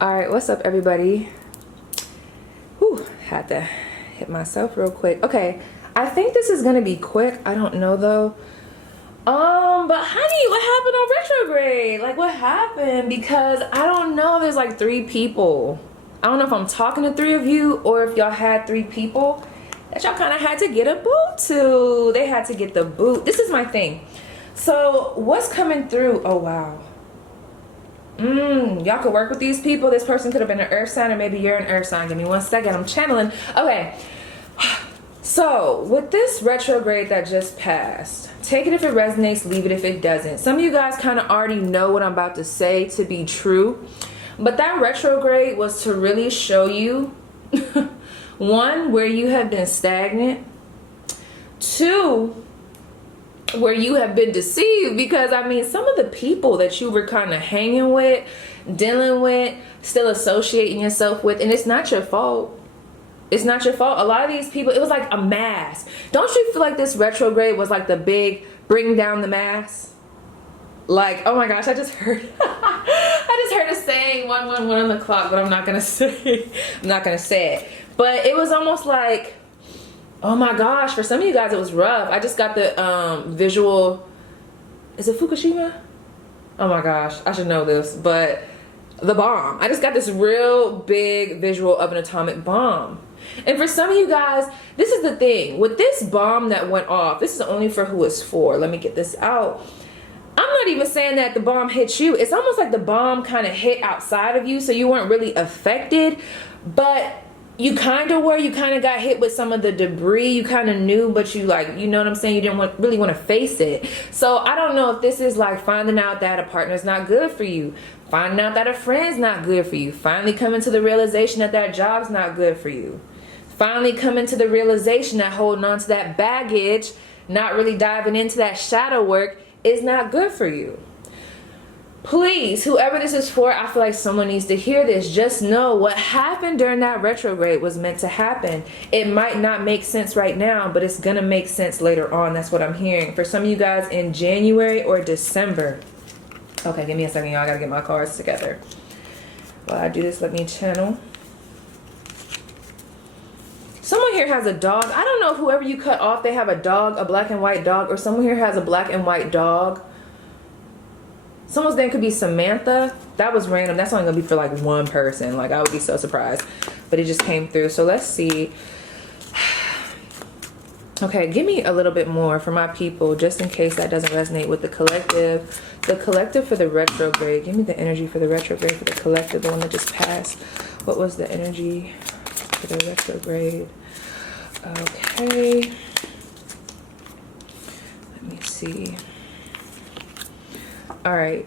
All right, what's up, everybody? Whew, had to hit myself real quick. Okay, I think this is gonna be quick. I don't know though. But honey, what happened on retrograde? Like, what happened? Because I don't know. There's like 3 people. I don't know if I'm talking to 3 of you or if y'all had 3 people that y'all kind of had to get a boot to. They had to get the boot. This is my thing. So what's coming through? Oh wow. Y'all could work with these people. This person could have been an earth sign, or maybe you're an earth sign. Give me 1 second. I'm channeling. Okay. So with this retrograde that just passed, take it if it resonates, leave it if it doesn't. Some of you guys kind of already know what I'm about to say to be true, but that retrograde was to really show you, 1, where you have been stagnant, 2, where you have been deceived. Because I mean, some of the people that you were kind of hanging with, dealing with, still associating yourself with, and it's not your fault. It's not your fault. A lot of these people, it was like a mask. Don't you feel like this retrograde was like the big bring down the mask? Like, oh my gosh, I just heard I just heard a saying 111 on the clock, but I'm not gonna say it. But it was almost like, oh my gosh, for some of you guys it was rough. I just got the visual. Is it Fukushima? Oh my gosh, I should know this, but the bomb. I just got this real big visual of an atomic bomb. And for some of you guys, this is the thing. With this bomb that went off, this is only for who it's for. Let me get this out. I'm not even saying that the bomb hit you. It's almost like the bomb kind of hit outside of you, so you weren't really affected, but you kind of were. You kind of got hit with some of the debris. You kind of knew, but you, like, you know what I'm saying? You didn't really want to face it. So I don't know if this is like finding out that a partner's not good for you, finding out that a friend's not good for you, finally coming to the realization that that job's not good for you, finally coming to the realization that holding on to that baggage, not really diving into that shadow work, is not good for you. Please, whoever this is for, I feel like someone needs to hear this. Just know what happened during that retrograde was meant to happen. It might not make sense right now, but it's gonna make sense later on. That's what I'm hearing. For some of you guys in January or December. Okay, give me a second, y'all. I gotta get my cards together. While I do this, let me channel. Someone here has a dog. I don't know if whoever you cut off, they have a dog, a black and white dog, or someone here has a black and white dog. Someone's name could be Samantha. That was random. That's only gonna be for like 1 person. Like, I would be so surprised, but it just came through. So let's see. Okay, give me a little bit more for my people, just in case that doesn't resonate with the collective. The collective for the retrograde. Give me the energy for the retrograde for the collective, the one that just passed. What was the energy for the retrograde? Okay. Let me see. All right.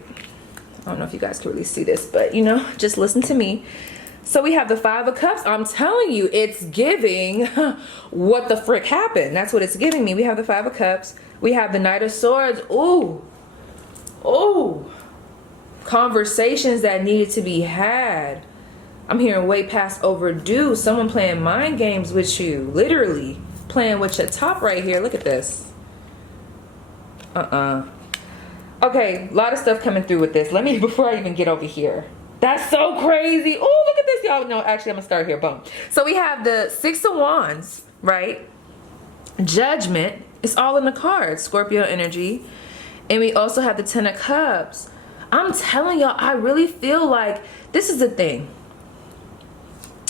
I don't know if you guys can really see this, but you know, just listen to me. So we have the 5 of Cups. I'm telling you, it's giving what the frick happened. That's what it's giving me. We have the 5 of Cups. We have the Knight of Swords. Ooh. Ooh. Conversations that needed to be had. I'm hearing way past overdue. Someone playing mind games with you. Literally playing with your top right here. Look at this. Okay, a lot of stuff coming through with this. Let me, before I even get over here. That's so crazy. Oh, look at this, y'all. No, actually, I'm gonna start here. Boom. So we have the 6 of Wands, right? Judgment. It's all in the cards. Scorpio energy. And we also have the 10 of Cups. I'm telling y'all, I really feel like this is the thing.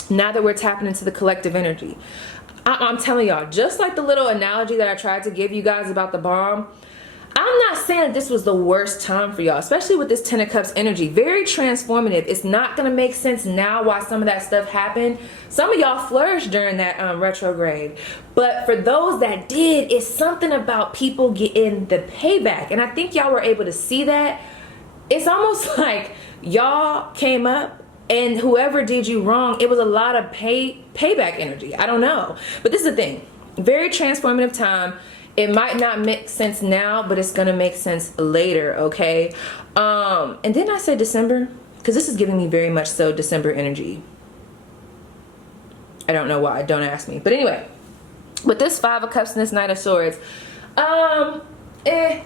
Now that we're tapping into the collective energy, I'm telling y'all, just like the little analogy that I tried to give you guys about the bomb, I'm not saying that this was the worst time for y'all, especially with this 10 of Cups energy. Very transformative. It's not going to make sense now why some of that stuff happened. Some of y'all flourished during that retrograde. But for those that did, it's something about people getting the payback. And I think y'all were able to see that. It's almost like y'all came up and whoever did you wrong, it was a lot of payback energy. I don't know. But this is the thing. Very transformative time. It might not make sense now, but it's gonna make sense later, okay? And then I said December, because this is giving me very much so December energy. I don't know why, don't ask me. But anyway, with this 5 of Cups and this Knight of Swords, I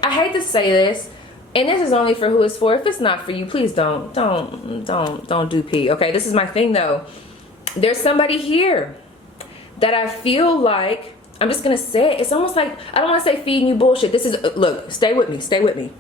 hate to say this, And this is only for who it's for. If it's not for you, please don't do P. Okay, this is my thing though. There's somebody here that I feel like, I'm just gonna say it, it's almost like, I don't want to say feeding you bullshit. This is, look, stay with me.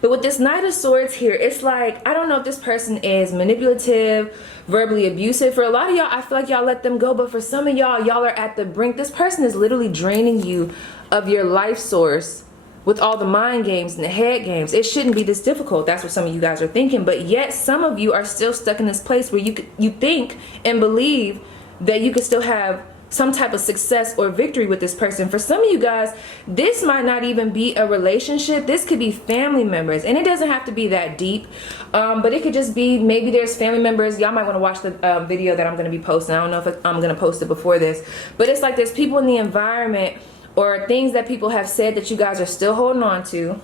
But with this Knight of Swords here, it's like, I don't know if this person is manipulative, verbally abusive. For a lot of y'all, I feel like y'all let them go. But for some of y'all, y'all are at the brink. This person is literally draining you of your life source with all the mind games and the head games. It shouldn't be this difficult. That's what some of you guys are thinking. But yet some of you are still stuck in this place where you think and believe that you could still have some type of success or victory with this person. For some of you guys, this might not even be a relationship. This could be family members, and it doesn't have to be that deep, but it could just be, maybe there's family members. Y'all might want to watch the video that I'm going to be posting. I don't know if I'm going to post it before this, but it's like there's people in the environment or things that people have said that you guys are still holding on to.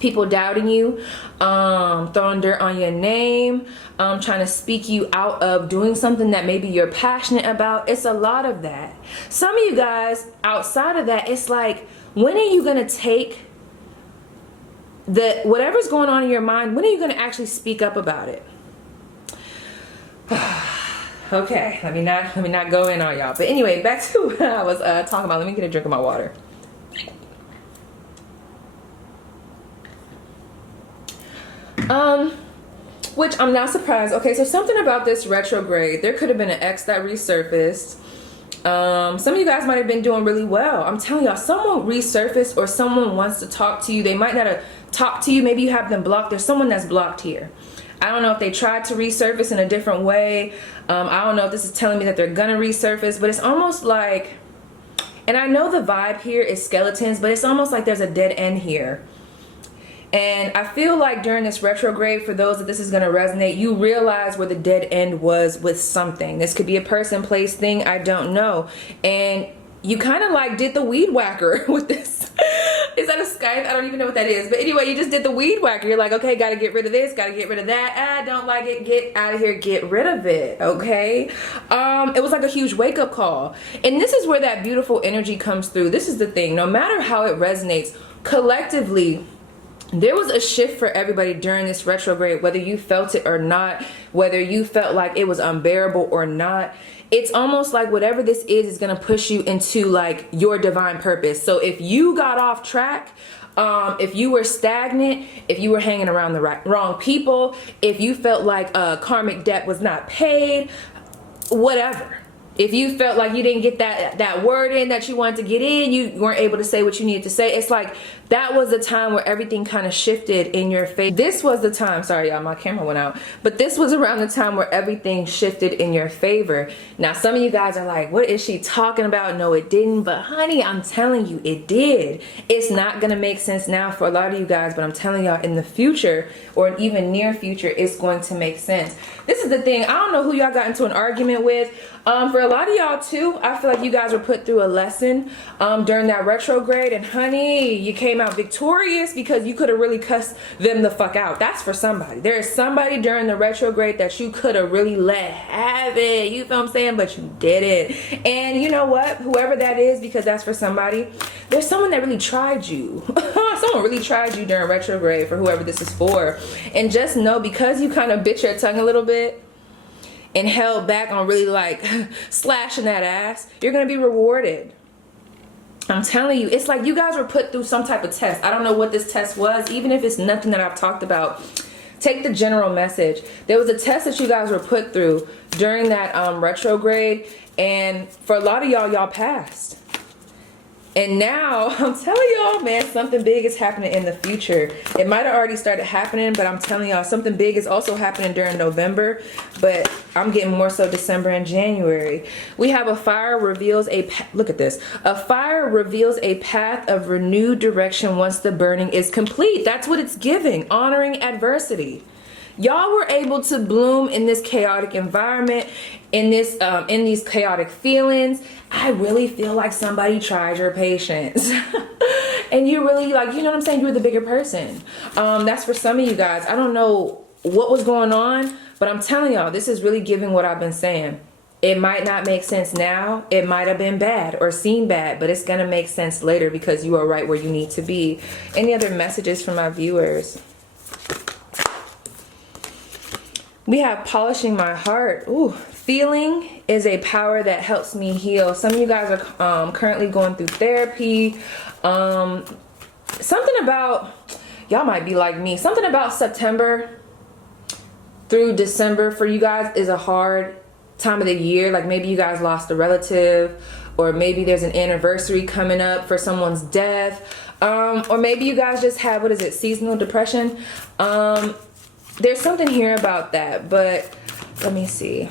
People doubting you, throwing dirt on your name, trying to speak you out of doing something that maybe you're passionate about. It's a lot of that. Some of you guys, outside of that, it's like, when are you going to take whatever's going on in your mind, when are you going to actually speak up about it? Okay, let me not go in on y'all. But anyway, back to what I was talking about. Let me get a drink of my water. Which I'm not surprised. Okay, so something about this retrograde, there could have been an ex that resurfaced. Some of you guys might have been doing really well. I'm telling y'all, someone resurfaced, or someone wants to talk to you. They might not have talked to you. Maybe you have them blocked. There's someone that's blocked here. I don't know if they tried to resurface in a different way. I don't know if this is telling me that they're gonna resurface, but it's almost like, and I know the vibe here is skeletons, but it's almost like there's a dead end here. And I feel like during this retrograde, for those that this is going to resonate, you realize where the dead end was with something. This could be a person, place, thing, I don't know. And you kind of like did the weed whacker with this. Is that a Skype? I don't even know what that is. But anyway, you just did the weed whacker. You're like, okay, got to get rid of this, got to get rid of that. I don't like it. Get out of here. Get rid of it. Okay. It was like a huge wake up call. And this is where that beautiful energy comes through. This is the thing. No matter how it resonates, collectively, there was a shift for everybody during this retrograde, whether you felt it or not, whether you felt like it was unbearable or not. It's almost like whatever this is going to push you into like your divine purpose. So if you got off track, if you were stagnant, if you were hanging around the wrong people, if you felt like karmic debt was not paid, whatever. If you felt like you didn't get that word in that you wanted to get in, you weren't able to say what you needed to say. It's like that was the time where everything kind of shifted in your favor. This was the time, sorry y'all, my camera went out. But this was around the time where everything shifted in your favor. Now some of you guys are like, what is she talking about? No, it didn't. But honey, I'm telling you, it did. It's not going to make sense now for a lot of you guys, but I'm telling y'all in the future or even near future, it's going to make sense. This is the thing. I don't know who y'all got into an argument with. For a lot of y'all too, I feel like you guys were put through a lesson during that retrograde, and honey, you came out victorious because you could have really cussed them the fuck out. That's for somebody. There is somebody during the retrograde that you could have really let have it. You feel what I'm saying? But you didn't. And you know what? Whoever that is, because that's for somebody, there's someone that really tried you. Someone really tried you during retrograde, for whoever this is for. And just know, because you kind of bit your tongue a little bit and held back on really like slashing that ass, you're gonna be rewarded. I'm telling you, it's like you guys were put through some type of test. I don't know what this test was, even if it's nothing that I've talked about. Take the general message. There was a test that you guys were put through during that retrograde, and for a lot of y'all, y'all passed. And now, I'm telling y'all, man, something big is happening in the future. It might have already started happening, but I'm telling y'all, something big is also happening during November. But I'm getting more so December and January. We have a fire reveals a, look at this. A fire reveals a path of renewed direction once the burning is complete. That's what it's giving, honoring adversity. Y'all were able to bloom in this chaotic environment, in this in these chaotic feelings. I really feel like somebody tried your patience. And you really, like, you know what I'm saying? You're the bigger person. That's for some of you guys. I don't know what was going on, but I'm telling y'all, this is really giving what I've been saying. It might not make sense now. It might have been bad or seem bad, but it's going to make sense later because you are right where you need to be. Any other messages from my viewers? We have polishing my heart. Ooh, feeling is a power that helps me heal. Some of you guys are currently going through therapy. Something about, y'all might be like me, something about September through December for you guys is a hard time of the year. Like maybe you guys lost a relative, or maybe there's an anniversary coming up for someone's death, or maybe you guys just have, what is it, seasonal depression. There's something here about that, but let me see.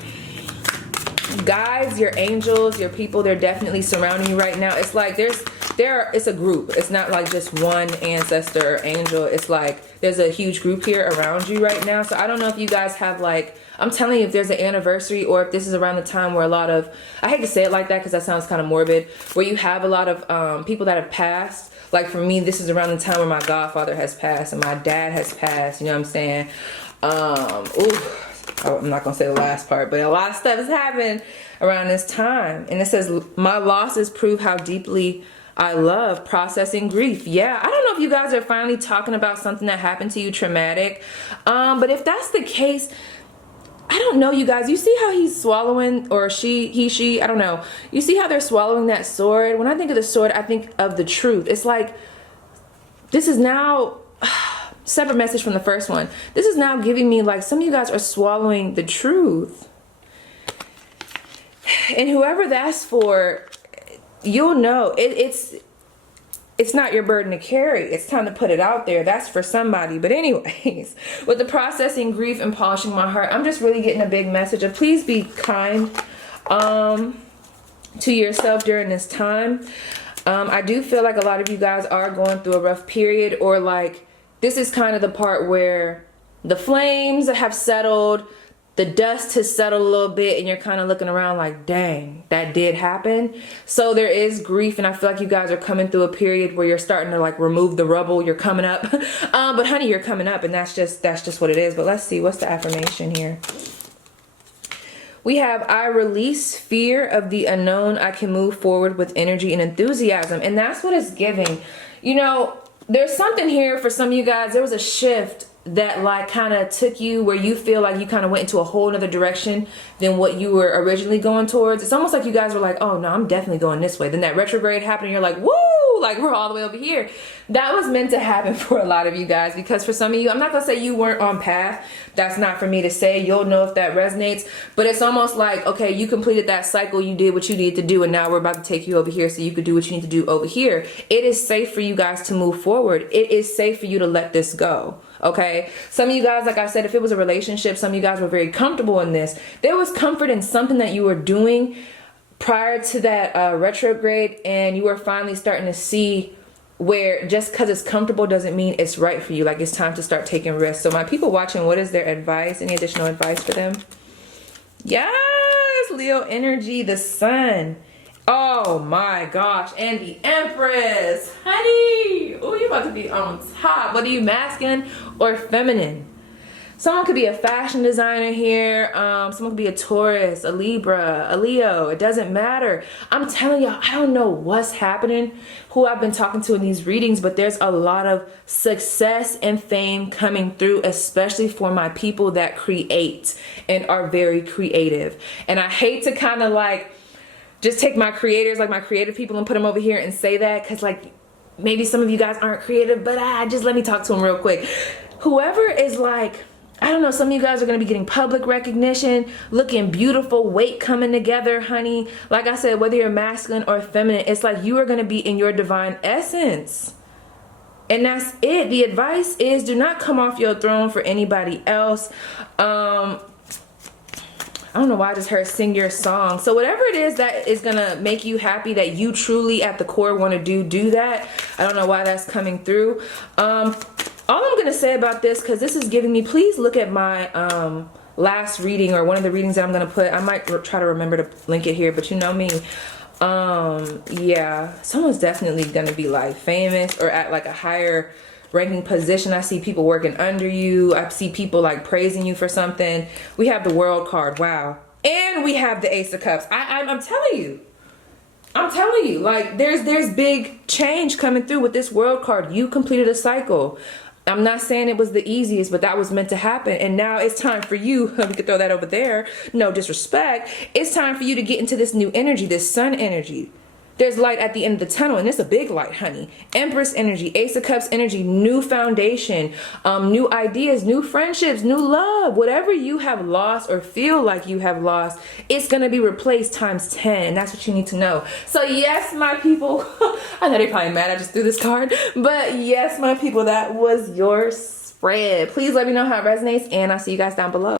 Guides, your angels, your people, they're definitely surrounding you right now. It's like it's a group. It's not like just one ancestor or angel. It's like there's a huge group here around you right now. So I don't know if you guys have, like, I'm telling you, if there's an anniversary, or if this is around the time where a lot of, I hate to say it like that because that sounds kind of morbid, where you have a lot of people that have passed. Like for me, this is around the time where my godfather has passed and my dad has passed. You know what I'm saying? I'm not gonna say the last part, but a lot of stuff has happened around this time. And it says, my losses prove how deeply I love processing grief. Yeah, I don't know if you guys are finally talking about something that happened to you traumatic. But if that's the case, I don't know, you guys. You see how he's swallowing, or she, I don't know. You see how they're swallowing that sword? When I think of the sword, I think of the truth. It's like, this is now, separate message from the first one. This is now giving me, like, some of you guys are swallowing the truth. And whoever that's for, you'll know it's not your burden to carry. It's time to put it out there. That's for somebody. But anyways, with the processing grief and polishing my heart, I'm just really getting a big message of please be kind to yourself during this time. I do feel like a lot of you guys are going through a rough period, or like this is kind of the part where the flames have settled, the dust has settled a little bit, and you're kind of looking around like, dang, that did happen. So there is grief, and I feel like you guys are coming through a period where you're starting to like remove the rubble. You're coming up. But honey, you're coming up, and that's just what it is. But let's see, what's the affirmation here? We have, I release fear of the unknown. I can move forward with energy and enthusiasm. And that's what it's giving. You know, there's something here for some of you guys. There was a shift that like kind of took you where you feel like you kind of went into a whole nother direction than what you were originally going towards. It's almost like you guys were like, oh no, I'm definitely going this way. Then that retrograde happened and you're like, woo, like we're all the way over here. That was meant to happen for a lot of you guys, because for some of you, I'm not gonna say you weren't on path. That's not for me to say. You'll know if that resonates, but it's almost like, okay, you completed that cycle, you did what you needed to do, and now we're about to take you over here so you could do what you need to do over here. It is safe for you guys to move forward. It is safe for you to let this go. Okay, some of you guys, like I said, if it was a relationship, some of you guys were very comfortable in this. There was comfort in something that you were doing prior to that retrograde, and you were finally starting to see where just because it's comfortable doesn't mean it's right for you. Like it's time to start taking risks. So my people watching, what is their advice? Any additional advice for them? Yes, Leo energy, the sun. Oh my gosh, and the Empress, honey. Oh, you about to be on top. Whether you masculine or feminine. Someone could be a fashion designer here. Someone could be a Taurus, a Libra, a Leo. It doesn't matter. I'm telling y'all, I don't know what's happening, who I've been talking to in these readings, but there's a lot of success and fame coming through, especially for my people that create and are very creative. And I hate to kind of like just take my creators, like my creative people, and put them over here and say that, because like maybe some of you guys aren't creative, but just let me talk to them real quick. Whoever is like, I don't know, some of you guys are going to be getting public recognition, looking beautiful, weight coming together, honey. Like I said, whether you're masculine or feminine, it's like you are going to be in your divine essence. And that's it. The advice is do not come off your throne for anybody else. I don't know why I just heard sing your song. So whatever it is that is going to make you happy, that you truly at the core want to do that. I don't know why that's coming through. All I'm going to say about this, because this is giving me, please look at my last reading, or one of the readings that I'm going to put. I might try to remember to link it here, but you know me. Yeah, someone's definitely going to be like famous or at like a higher ranking position. I see people working under you. I see people like praising you for something. We have the World card. Wow. And we have the Ace of Cups. I'm telling you. I'm telling you, like there's big change coming through with this World card. You completed a cycle. I'm not saying it was the easiest, but that was meant to happen. And now it's time for you, we could throw that over there, no disrespect. It's time for you to get into this new energy, this sun energy. There's light at the end of the tunnel, and it's a big light, honey. Empress energy, Ace of Cups energy, new foundation, new ideas, new friendships, new love. Whatever you have lost or feel like you have lost, it's going to be replaced times 10. And that's what you need to know. So yes, my people, I know they're probably mad I just threw this card, but yes, my people, that was your spread. Please let me know how it resonates, and I'll see you guys down below.